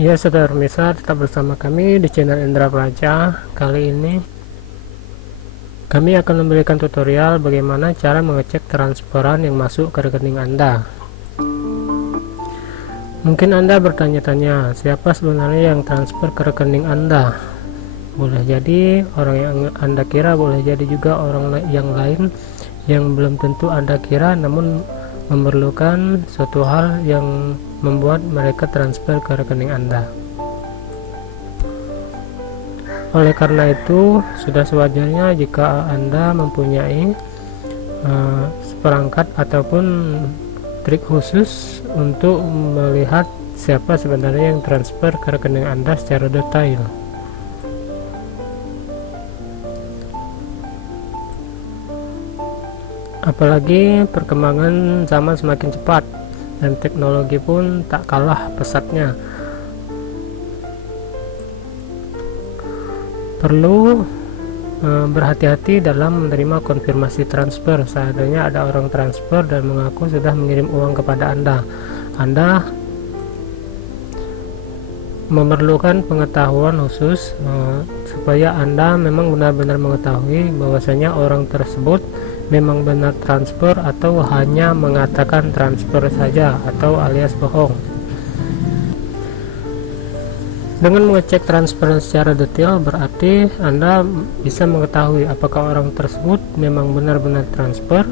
Ya, saudara pemirsa, tetap bersama kami di channel Indra Praja. Kali ini kami akan memberikan tutorial bagaimana cara mengecek transferan yang masuk ke rekening Anda. Mungkin Anda bertanya-tanya, siapa sebenarnya yang transfer ke rekening Anda? Boleh jadi orang yang Anda kira, boleh jadi juga orang yang lain yang belum tentu Anda kira, namun memerlukan suatu hal yang membuat mereka transfer ke rekening Anda. Oleh karena itu, sudah sewajarnya jika Anda mempunyai seperangkat ataupun trik khusus untuk melihat siapa sebenarnya yang transfer ke rekening Anda secara detail. Apalagi perkembangan zaman semakin cepat dan teknologi pun tak kalah pesatnya. Perlu berhati-hati dalam menerima konfirmasi transfer. Seandainya ada orang transfer dan mengaku sudah mengirim uang kepada Anda, Anda memerlukan pengetahuan khusus supaya Anda memang benar-benar mengetahui bahwasanya orang tersebut memang benar transfer atau hanya mengatakan transfer saja atau alias bohong. Dengan mengecek transfer secara detail, berarti Anda bisa mengetahui apakah orang tersebut memang benar-benar transfer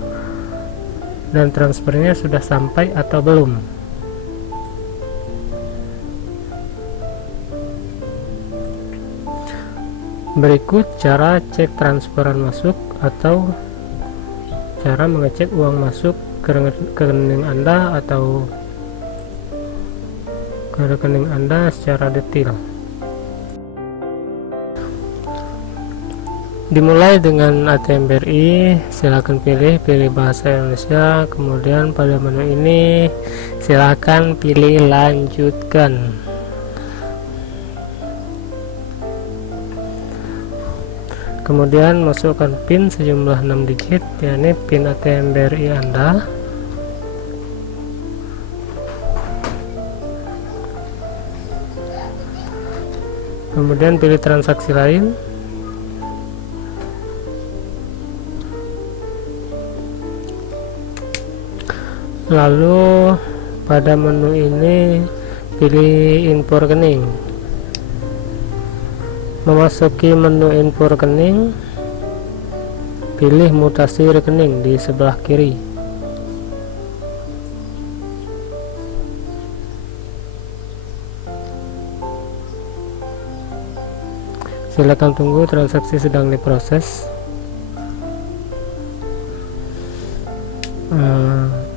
dan transfernya sudah sampai atau belum. Berikut cara cek transferan masuk atau cara mengecek uang masuk ke rekening Anda atau ke rekening Anda secara detail. Dimulai dengan ATM BRI, silakan pilih bahasa Indonesia, kemudian pada menu ini silakan pilih lanjutkan. Kemudian masukkan PIN sejumlah 6 digit, yakni PIN ATM BRI Anda. Kemudian pilih transaksi lain. Lalu pada menu ini pilih info rekening. Memasuki menu info rekening, pilih mutasi rekening di sebelah kiri. Silakan tunggu, transaksi sedang diproses.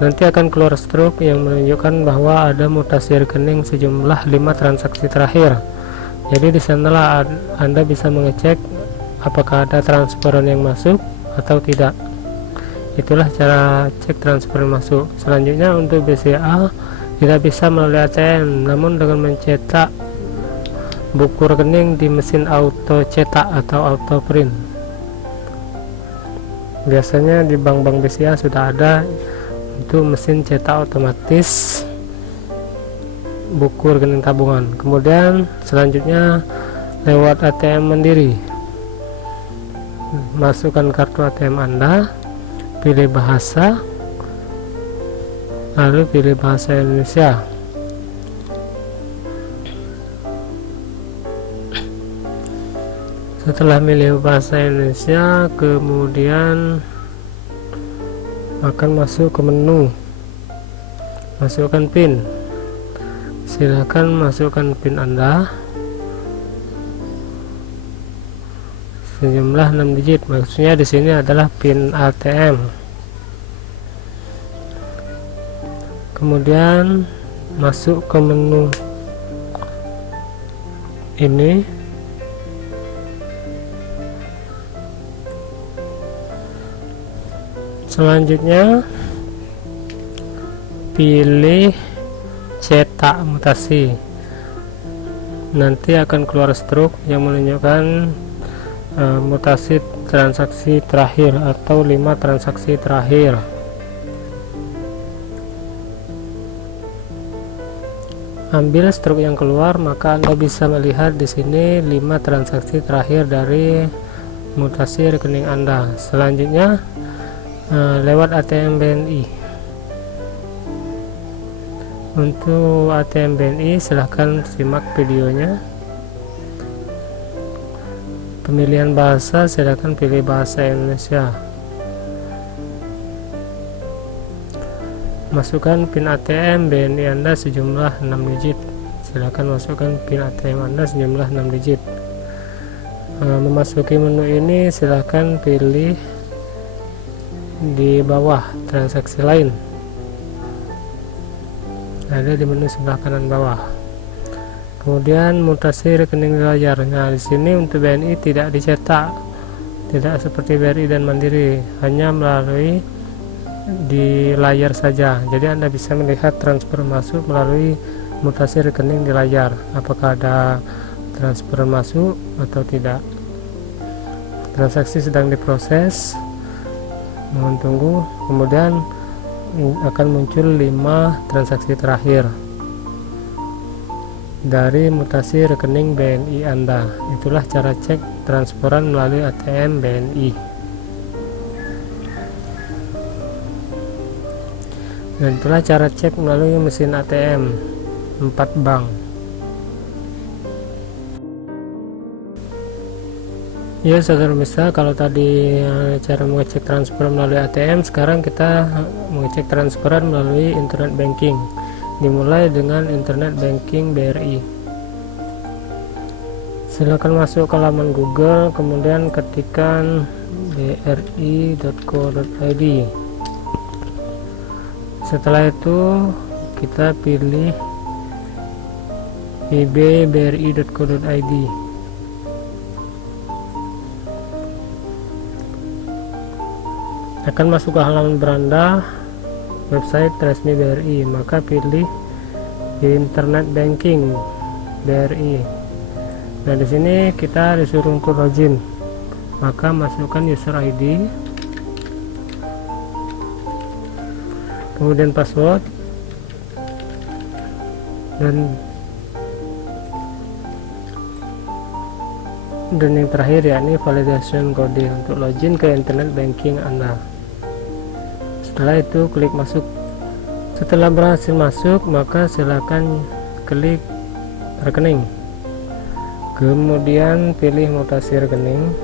Nanti akan keluar struk yang menunjukkan bahwa ada mutasi rekening sejumlah 5 transaksi terakhir. Jadi di sanalah Anda bisa mengecek apakah ada transferan yang masuk atau tidak. Itulah cara cek transfer masuk. Selanjutnya untuk BCA tidak bisa melalui ATM, namun dengan mencetak buku rekening di mesin auto cetak atau auto print. Biasanya di bank-bank BCA sudah ada itu mesin cetak otomatis buku rekening tabungan. Kemudian selanjutnya lewat ATM mandiri, masukkan kartu ATM Anda, pilih bahasa, lalu pilih bahasa Indonesia. Setelah milih bahasa Indonesia, kemudian akan masuk ke menu masukkan PIN. Silakan masukkan PIN Anda sejumlah 6 digit. Maksudnya di sini adalah PIN ATM. Kemudian masuk ke menu ini. Selanjutnya pilih cetak mutasi. Nanti akan keluar struk yang menunjukkan mutasi transaksi terakhir atau 5 transaksi terakhir. ambil struk yang keluar, maka Anda bisa melihat di sini 5 transaksi terakhir dari mutasi rekening Anda. Selanjutnya lewat ATM BNI. Untuk ATM BNI silahkan simak videonya. Pemilihan bahasa silahkan pilih bahasa Indonesia. Masukkan PIN ATM BNI Anda sejumlah 6 digit. Silakan masukkan PIN ATM Anda sejumlah 6 digit. Memasuki menu ini silakan pilih di bawah transaksi lain. Ada di menu sebelah kanan bawah. Kemudian mutasi rekening di layar. Nah, di sini untuk BNI tidak dicetak. Tidak seperti BRI dan Mandiri, hanya melalui di layar saja. Jadi Anda bisa melihat transfer masuk melalui mutasi rekening di layar, apakah ada transfer masuk atau tidak. Transaksi sedang diproses, mohon tunggu. Kemudian akan muncul 5 transaksi terakhir dari mutasi rekening BNI Anda. Itulah cara cek transferan melalui ATM BNI. Dan itulah cara cek melalui mesin ATM 4 bank. Ya saudara bisa, kalau tadi cara mengecek transfer melalui ATM, sekarang kita mengecek transferan melalui internet banking. Dimulai dengan internet banking BRI. Silakan masuk ke laman Google, kemudian ketikkan bri.co.id. Setelah itu kita pilih ib.bri.co.id. Akan masuk ke halaman beranda website resmi BRI, maka pilih internet banking BRI. Nah, di sini kita disuruh untuk login, maka masukkan user ID, kemudian password, dan yang terakhir yakni validation code untuk login ke internet banking Anda. Setelah itu klik masuk. Setelah berhasil masuk, maka silakan klik rekening, kemudian pilih mutasi rekening.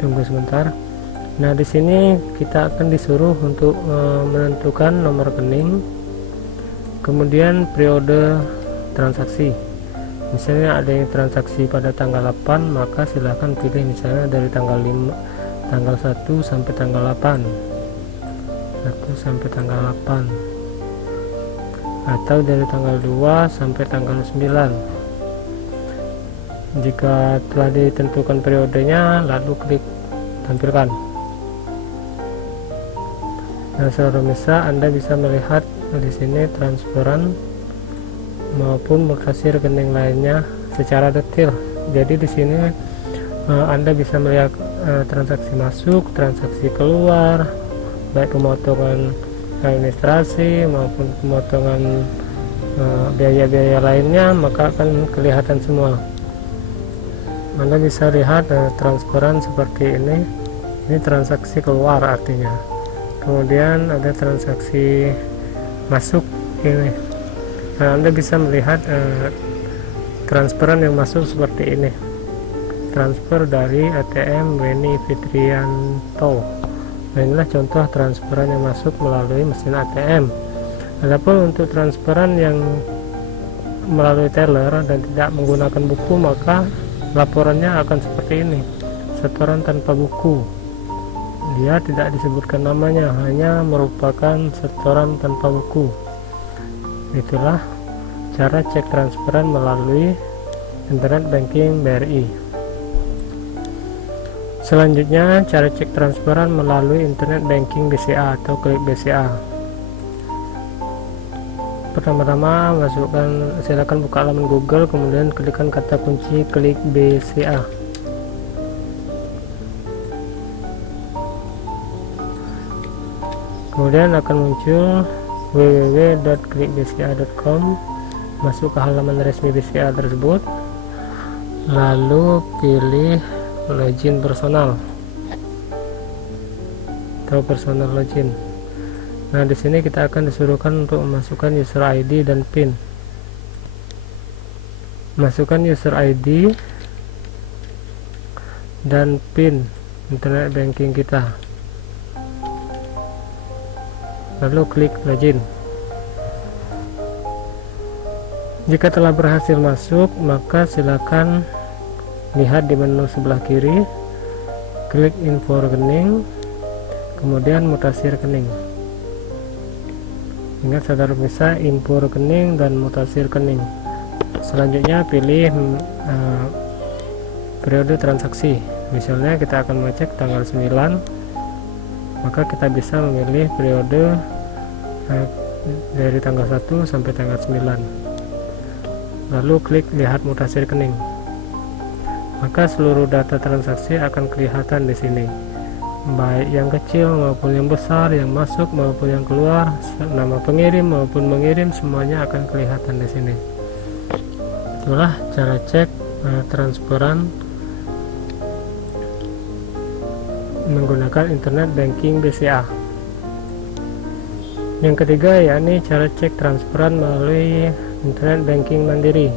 Tunggu sebentar. Nah, di sini kita akan disuruh untuk menentukan nomor rekening, kemudian periode transaksi. Misalnya ada yang transaksi pada tanggal 8, maka silahkan pilih misalnya dari tanggal 1 sampai tanggal 8, 1 sampai tanggal 8, atau dari tanggal 2 sampai tanggal 9. Jika telah ditentukan periodenya, lalu klik tampilkan. Nah, saudara bisa, Anda bisa melihat di sini transferan maupun mutasi rekening lainnya secara detail. Jadi di sini Anda bisa melihat transaksi masuk, transaksi keluar, baik pemotongan administrasi maupun pemotongan biaya-biaya lainnya, maka akan kelihatan semua. Anda bisa lihat transferan seperti ini. Ini transaksi keluar artinya. Kemudian ada transaksi masuk ini. Nah, Anda bisa melihat transferan yang masuk seperti ini. Transfer dari ATM Weni Fitrianto. Nah, inilah contoh transferan yang masuk melalui mesin ATM. Adapun untuk transferan yang melalui teller dan tidak menggunakan buku, maka laporannya akan seperti ini: setoran tanpa buku. Dia tidak disebutkan namanya, hanya merupakan setoran tanpa buku. Itulah cara cek transferan melalui internet banking BRI. Selanjutnya, cara cek transferan melalui internet banking BCA atau klik BCA. Pertama-tama silakan buka halaman Google, kemudian klikkan kata kunci klik BCA. Kemudian akan muncul www.klikbca.com, masuk ke halaman resmi BCA tersebut, lalu pilih login personal atau personal login. Nah, di sini kita akan disuruhkan untuk memasukkan user ID dan PIN. Masukkan user ID dan PIN internet banking kita, lalu klik login. Jika telah berhasil masuk, maka silakan lihat di menu sebelah kiri, klik info rekening, kemudian mutasi rekening. Ingat saudara bisa info rekening dan mutasi rekening. Selanjutnya pilih periode transaksi. Misalnya kita akan mengecek tanggal 9, maka kita bisa memilih periode dari tanggal 1 sampai tanggal 9, lalu klik lihat mutasi rekening. Maka seluruh data transaksi akan kelihatan di sini, baik yang kecil maupun yang besar, yang masuk maupun yang keluar, nama pengirim maupun mengirim, semuanya akan kelihatan di sini. Itulah cara cek transferan menggunakan internet banking BCA. Yang ketiga yakni cara cek transferan melalui internet banking mandiri.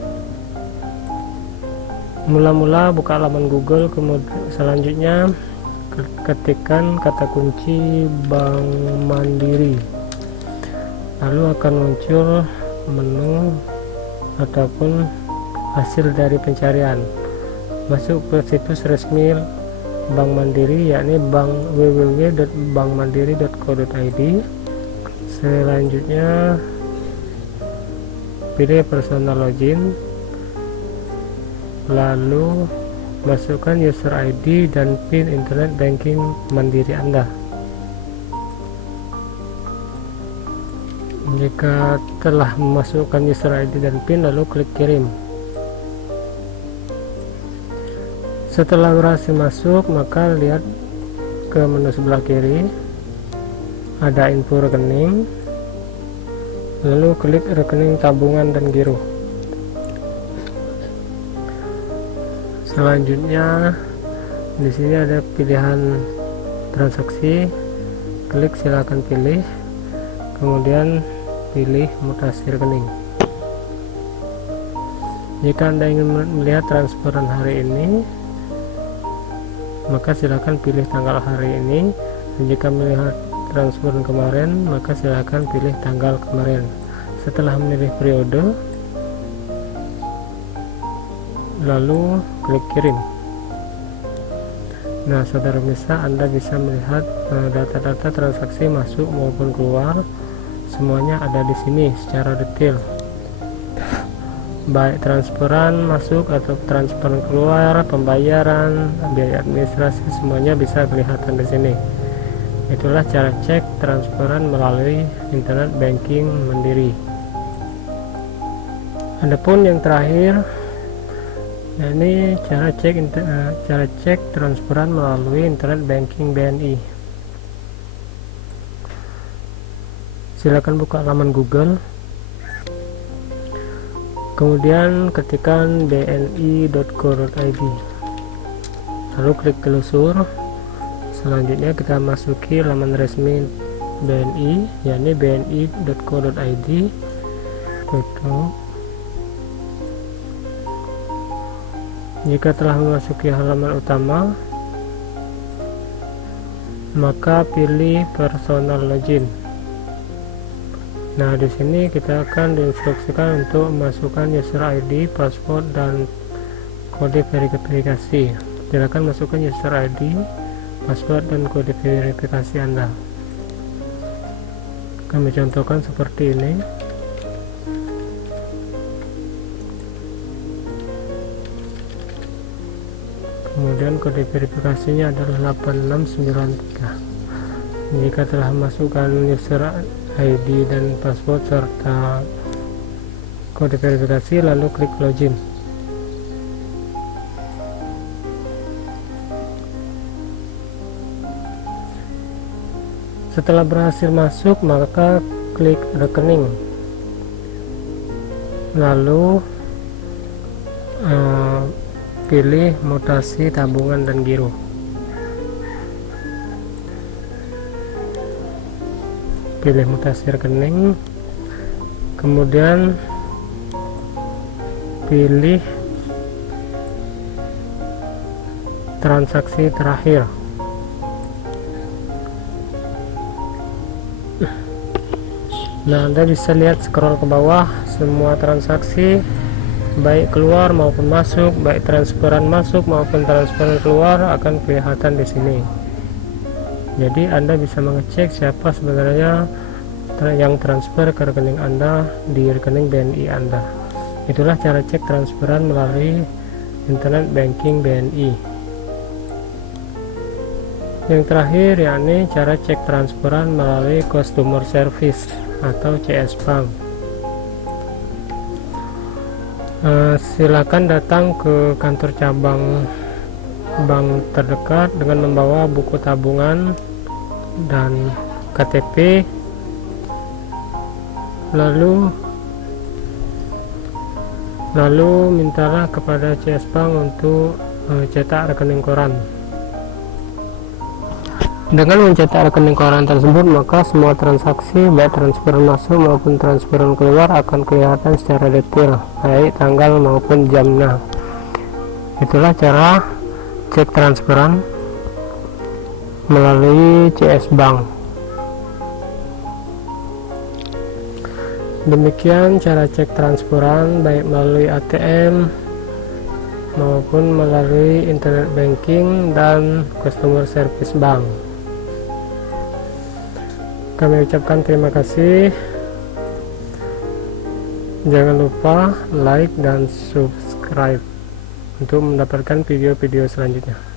Mula-mula buka halaman Google, kemudian selanjutnya ketikkan kata kunci Bank Mandiri, lalu akan muncul menu ataupun hasil dari pencarian. Masuk ke situs resmi Bank Mandiri, yakni www.bankmandiri.co.id. Selanjutnya pilih personal login, lalu masukkan user ID dan PIN internet banking mandiri Anda. Jika telah memasukkan user ID dan PIN, lalu klik kirim. Setelah berhasil masuk, maka lihat ke menu sebelah kiri, ada info rekening, lalu klik rekening tabungan dan giro. Selanjutnya di sini ada pilihan transaksi, klik silakan pilih, kemudian pilih mutasi rekening. Jika Anda ingin melihat transferan hari ini, maka silakan pilih tanggal hari ini, dan jika melihat transferan kemarin, maka silakan pilih tanggal kemarin. Setelah memilih periode, lalu klik kirim. Nah, saudara Anda bisa melihat data-data transaksi masuk maupun keluar, semuanya ada di sini secara detail, baik transferan masuk atau transferan keluar, pembayaran, biaya administrasi, semuanya bisa kelihatan di sini. Itulah cara cek transferan melalui internet banking mandiri. Adapun yang terakhir, ini cara cek transferan melalui internet banking BNI. Silakan buka halaman Google, kemudian ketikkan bni.co.id, lalu klik telusur. Selanjutnya kita masuki laman resmi BNI, yakni bni.co.id. Jika telah memasuki halaman utama, maka pilih personal login. Nah, di sini kita akan diinstruksikan untuk memasukkan user ID, password, dan kode verifikasi. Silakan masukkan user ID, password, dan kode verifikasi Anda. Kami contohkan seperti ini. Kemudian kode verifikasinya adalah 8693. Jika telah masukkan user ID dan password serta kode verifikasi, lalu klik login. Setelah berhasil masuk, maka klik rekening, lalu pilih mutasi tabungan dan giro. Pilih mutasi rekening, kemudian pilih transaksi terakhir. Nah, Anda bisa lihat scroll ke bawah, semua transaksi baik keluar maupun masuk, baik transferan masuk maupun transferan keluar akan kelihatan di sini. Jadi Anda bisa mengecek siapa sebenarnya yang transfer ke rekening Anda di rekening BNI Anda. Itulah cara cek transferan melalui internet banking BNI. Yang terakhir yakni cara cek transferan melalui customer service atau CS Bank. Silakan datang ke kantor cabang bank terdekat dengan membawa buku tabungan dan KTP, lalu mintalah kepada CS Bank untuk cetak rekening koran. Dengan mencetak rekening koran tersebut, maka semua transaksi baik transfer masuk maupun transfer keluar akan kelihatan secara detail, baik tanggal maupun jamnya. Itulah cara cek transferan melalui CS Bank. Demikian cara cek transferan baik melalui ATM maupun melalui internet banking dan customer service bank. Kami ucapkan terima kasih. Jangan lupa like dan subscribe untuk mendapatkan video-video selanjutnya.